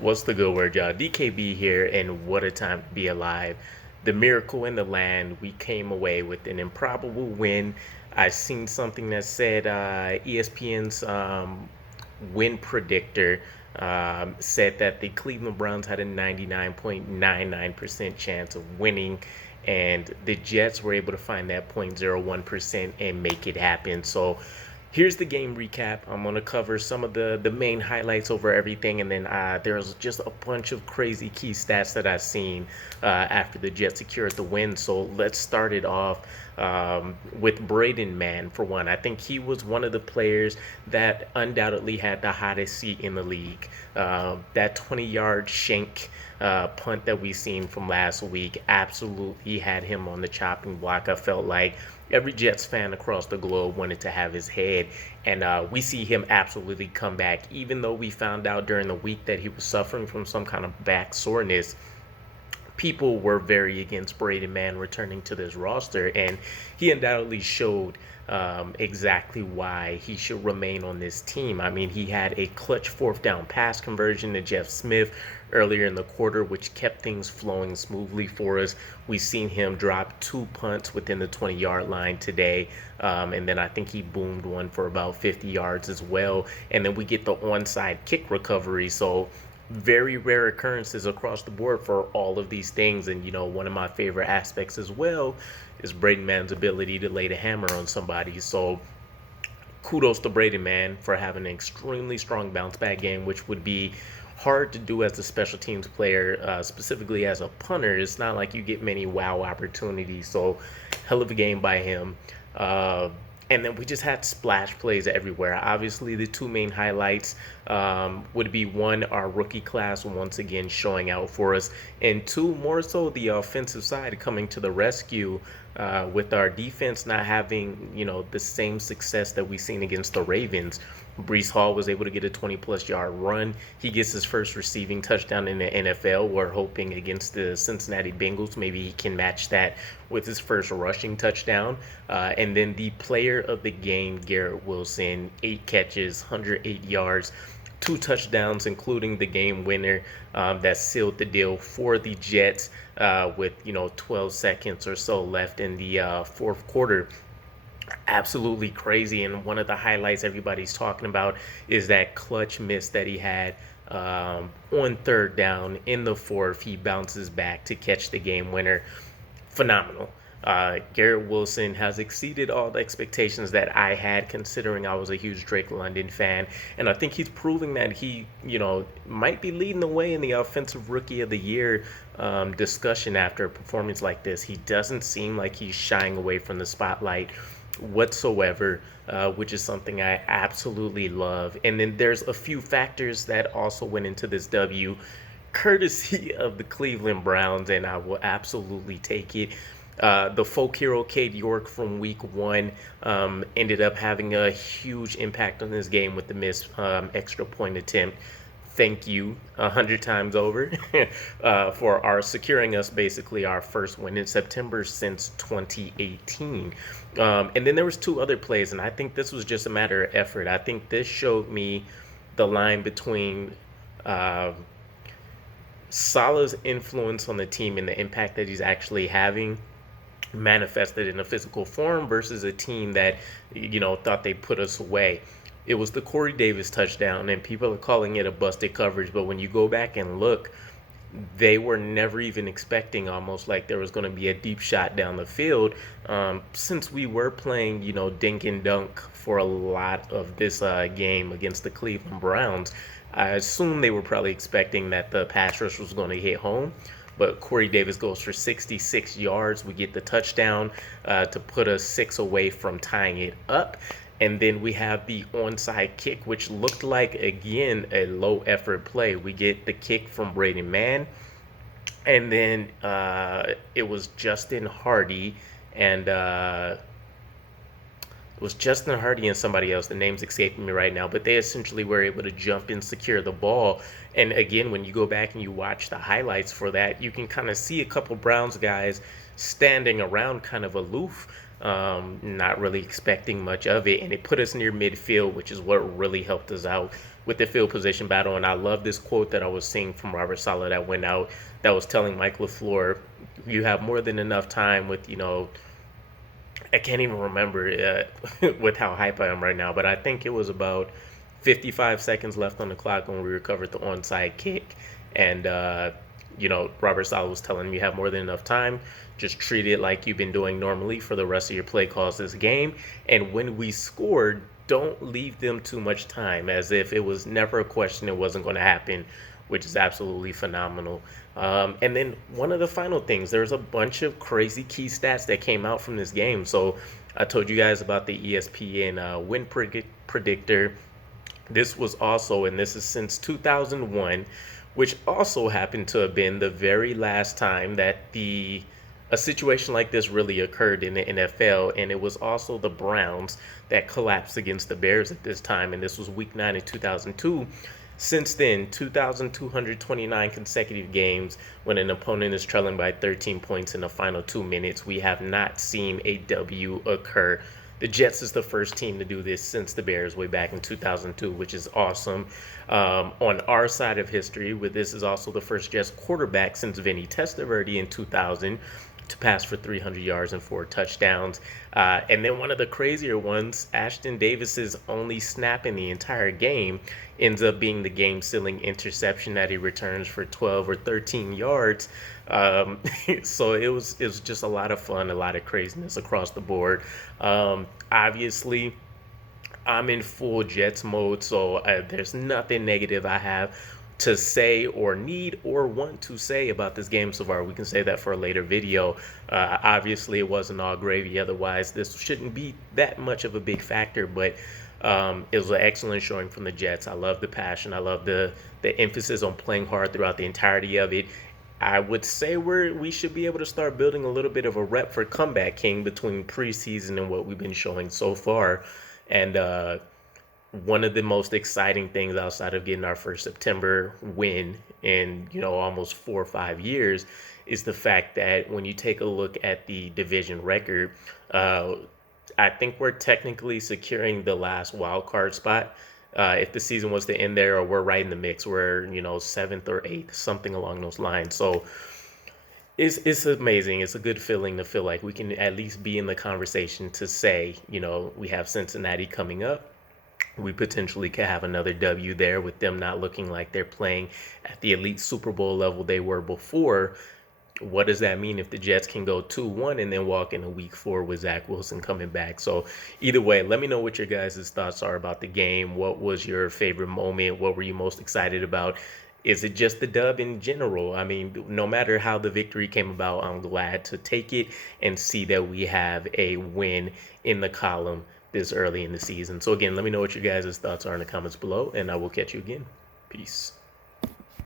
What's the good word, y'all? DKB here, and what a time to be alive. The miracle in the land. We came away with an improbable win. I seen something that said ESPN's win predictor said that the Cleveland Browns had a 99.99% chance of winning, and the Jets were able to find that 0.01% and make it happen. So here's the game recap. I'm going to cover some of the main highlights over everything, and then there's just a bunch of crazy key stats that I've seen after the Jets secured the win. So let's start it off with Braden Mann, for one. I think he was one of the players that undoubtedly had the hottest seat in the league. That 20-yard shank punt that we seen from last week absolutely had him on the chopping block. I felt like every Jets fan across the globe wanted to have his head, and we see him absolutely come back. Even though we found out during the week that he was suffering from some kind of back soreness, people were very against Braden Mann returning to this roster, and he undoubtedly showed exactly why he should remain on this team. I mean, he had a clutch fourth down pass conversion to Jeff Smith earlier in the quarter, which kept things flowing smoothly for us. We've seen him drop 2 punts within the 20-yard line today, and then I think he boomed one for about 50 yards as well. And then we get the onside kick recovery. So very rare occurrences across the board for all of these things. And, one of my favorite aspects as well is Braden Mann's ability to lay the hammer on somebody. So kudos to Braden Mann for having an extremely strong bounce back game, which would be hard to do as a special teams player, specifically as a punter. It's not like you get many wow opportunities. So hell of a game by him. And then we just had splash plays everywhere. Obviously, the two main highlights would be, one, our rookie class once again showing out for us, and two, more so the offensive side coming to the rescue with our defense not having, the same success that we've seen against the Ravens. Breece Hall was able to get a 20-plus yard run. He gets his first receiving touchdown in the NFL. We're hoping against the Cincinnati Bengals maybe he can match that with his first rushing touchdown. And then the player of the game, Garrett Wilson, 8 catches, 108 yards, 2 touchdowns, including the game winner that sealed the deal for the Jets with 12 seconds or so left in the fourth quarter. Absolutely crazy. And one of the highlights everybody's talking about is that clutch miss that he had on third down in the fourth. He bounces back to catch the game winner. Phenomenal. Garrett Wilson has exceeded all the expectations that I had, considering I was a huge Drake London fan. And I think he's proving that he, might be leading the way in the Offensive Rookie of the Year discussion after a performance like this. He doesn't seem like he's shying away from the spotlight whatsoever, which is something I absolutely love. And then there's a few factors that also went into this W, courtesy of the Cleveland Browns, and I will absolutely take it. The folk hero Cade York from week 1 ended up having a huge impact on this game with the missed extra point attempt. Thank you 100 times over for our securing us basically our first win in September since 2018. And then there was 2 other plays, and I think this was just a matter of effort. I think this showed me the line between Salah's influence on the team and the impact that he's actually having manifested in a physical form versus a team that, thought they put us away. It was the Corey Davis touchdown, and people are calling it a busted coverage, but when you go back and look, they were never even expecting, almost like there was going to be a deep shot down the field. Since we were playing, dink and dunk for a lot of this game against the Cleveland Browns, I assume they were probably expecting that the pass rush was going to hit home. But Corey Davis goes for 66 yards. We get the touchdown to put us 6 away from tying it up. And then we have the onside kick, which looked like, again, a low-effort play. We get the kick from Braden Mann. And then it was Justin Hardy and somebody else. The name's escaping me right now, but they essentially were able to jump and secure the ball. And again, when you go back and you watch the highlights for that, you can kind of see a couple Browns guys standing around kind of aloof. Not really expecting much of it, and it put us near midfield, which is what really helped us out with the field position battle. And I love this quote that I was seeing from Robert Saleh that went out that was telling Mike LaFleur, you have more than enough time with, I can't even remember with how hype I am right now, but I think it was about 55 seconds left on the clock when we recovered the onside kick. And, Robert Saleh was telling him you have more than enough time. Just treat it like you've been doing normally for the rest of your play calls this game. And when we scored, don't leave them too much time, as if it was never a question, it wasn't going to happen, which is absolutely phenomenal. And then one of the final things, there's a bunch of crazy key stats that came out from this game. So I told you guys about the ESPN win predictor. This was also, and this is since 2001, which also happened to have been the very last time that a situation like this really occurred in the NFL, and it was also the Browns that collapsed against the Bears at this time, and this was Week 9 in 2002. Since then, 2,229 consecutive games when an opponent is trailing by 13 points in the final 2 minutes, we have not seen a W occur. The Jets is the first team to do this since the Bears way back in 2002, which is awesome. On our side of history, this is also the first Jets quarterback since Vinny Testaverde in 2000 to pass for 300 yards and 4 touchdowns. And then one of the crazier ones, Ashton Davis's only snap in the entire game ends up being the game-sealing interception that he returns for 12 or 13 yards. So it was just a lot of fun, a lot of craziness across the board. Obviously, I'm in full Jets mode, so there's nothing negative I have to say or need or want to say about this game so far. We can say that for a later video. Obviously, it wasn't all gravy. Otherwise, this shouldn't be that much of a big factor, but it was an excellent showing from the Jets. I love the passion. I love the emphasis on playing hard throughout the entirety of it. I would say we should be able to start building a little bit of a rep for Comeback King between preseason and what we've been showing so far. And one of the most exciting things outside of getting our first September win in, almost 4 or 5 years is the fact that when you take a look at the division record, I think we're technically securing the last wild card spot. If the season was to end there, or we're right in the mix, we're, 7th or 8th, something along those lines. So it's amazing. It's a good feeling to feel like we can at least be in the conversation to say, we have Cincinnati coming up. We potentially could have another W there with them not looking like they're playing at the elite Super Bowl level they were before. What does that mean if the Jets can go 2-1 and then walk into Week 4 with Zach Wilson coming back? So either way, let me know what your guys' thoughts are about the game. What was your favorite moment? What were you most excited about? Is it just the dub in general? I mean, no matter how the victory came about, I'm glad to take it and see that we have a win in the column this early in the season. So again, let me know what your guys' thoughts are in the comments below, and I will catch you again. Peace.